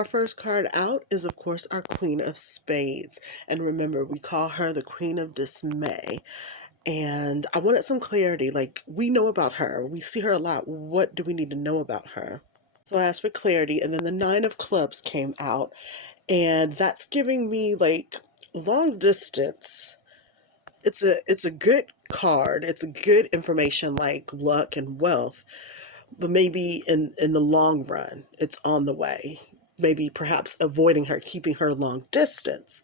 our first card out is, of course, our Queen of Spades. And remember, we call her the Queen of Dismay. And I wanted some clarity. Like, we know about her. We see her a lot. What do we need to know about her? So I asked for clarity, and then the Nine of Clubs came out. And that's giving me, like, long distance. It's a good card. It's a good information, like luck and wealth. But maybe in the long run, it's on the way. Maybe perhaps avoiding her, keeping her long distance.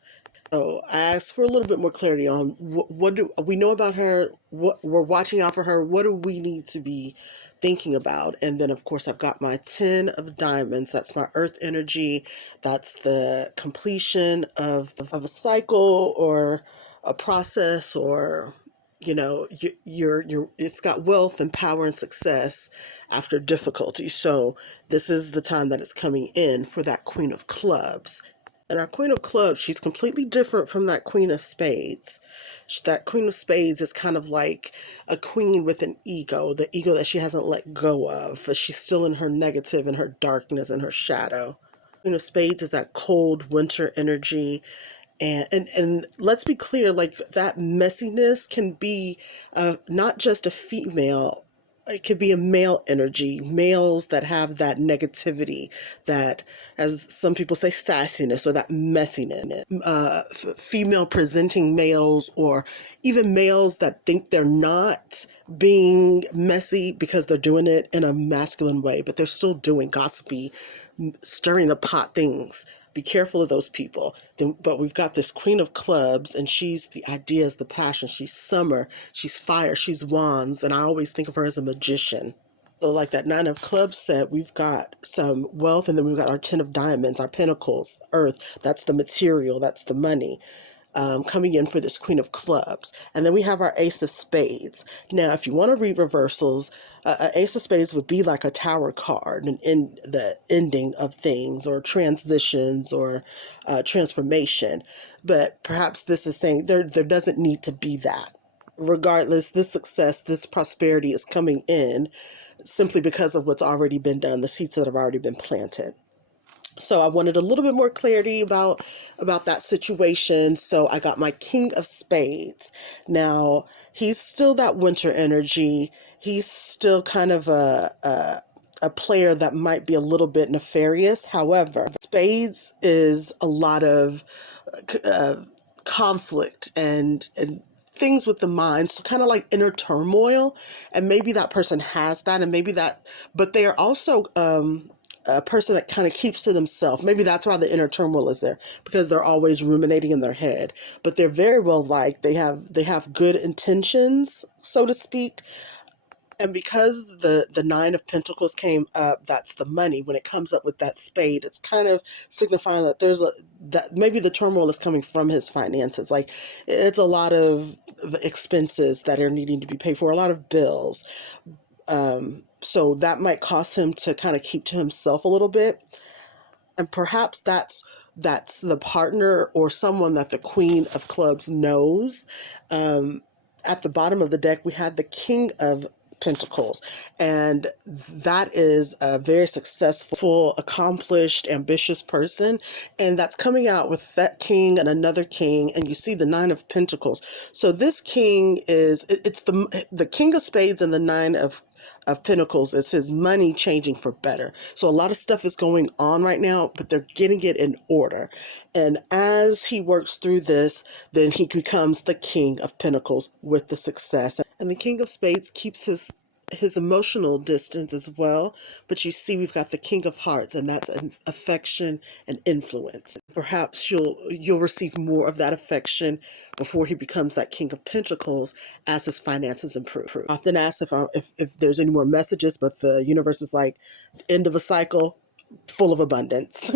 So I asked for a little bit more clarity on what do we know about her, what we're watching out for her, what do we need to be thinking about. And then, of course, I've got my 10 of diamonds. That's my earth energy. That's the completion of a cycle or a process, or it's got wealth and power and success after difficulty. So this is the time that it's coming in for that Queen of Clubs. And our Queen of Clubs, she's completely different from that Queen of Spades. That Queen of Spades is kind of like a queen with an ego, the ego that she hasn't let go of, but she's still in her negative and her darkness and her shadow. Queen of Spades is that cold winter energy. And let's be clear, like that messiness can be not just a female, it could be a male energy, males that have that negativity, that, as some people say, sassiness or that messiness. Female presenting males, or even males that think they're not being messy because they're doing it in a masculine way, but they're still doing gossipy, stirring the pot things. Be careful of those people. But we've got this Queen of Clubs, and she's the ideas, the passion. She's summer, she's fire, she's wands, and I always think of her as a magician. So like that Nine of Clubs said, we've got some wealth, and then we've got our 10 of diamonds, our pentacles, earth. That's the material, that's the money. Coming in for this Queen of Clubs. And then we have our Ace of Spades. Now, if you want to read reversals, Ace of Spades would be like a tower card, and in the ending of things, or transitions, or transformation. But perhaps this is saying there doesn't need to be that. Regardless, this success, this prosperity is coming in simply because of what's already been done, the seeds that have already been planted. So I wanted a little bit more clarity about that situation. So I got my King of Spades. Now, he's still that winter energy. He's still kind of a player that might be a little bit nefarious. However, Spades is a lot of conflict and things with the mind, so kind of like inner turmoil, and maybe that person has that, and maybe that, but they are also a person that kind of keeps to themselves. Maybe that's why the inner turmoil is there, because they're always ruminating in their head. But they're very well liked. They have good intentions, so to speak. And because the Nine of Pentacles came up, that's the money. When it comes up with that spade, it's kind of signifying that that maybe the turmoil is coming from his finances. Like, it's a lot of expenses that are needing to be paid for, a lot of bills. So that might cause him to kind of keep to himself a little bit. And perhaps that's the partner or someone that the Queen of Clubs knows. At the bottom of the deck, we had the King of Pentacles, and that is a very successful, accomplished, ambitious person, and that's coming out with that king and another king, and you see the Nine of Pentacles. So this king it's the King of Spades, and the Nine of Pentacles is his money changing for better. So a lot of stuff is going on right now, but they're getting it in order. And as he works through this, then he becomes the King of Pentacles with the success. And the King of Spades keeps his emotional distance as well. But you see, we've got the King of Hearts, and that's an affection and influence. Perhaps you'll receive more of that affection before he becomes that King of Pentacles as his finances improve. I often ask if there's any more messages, but the universe was like, end of a cycle, full of abundance.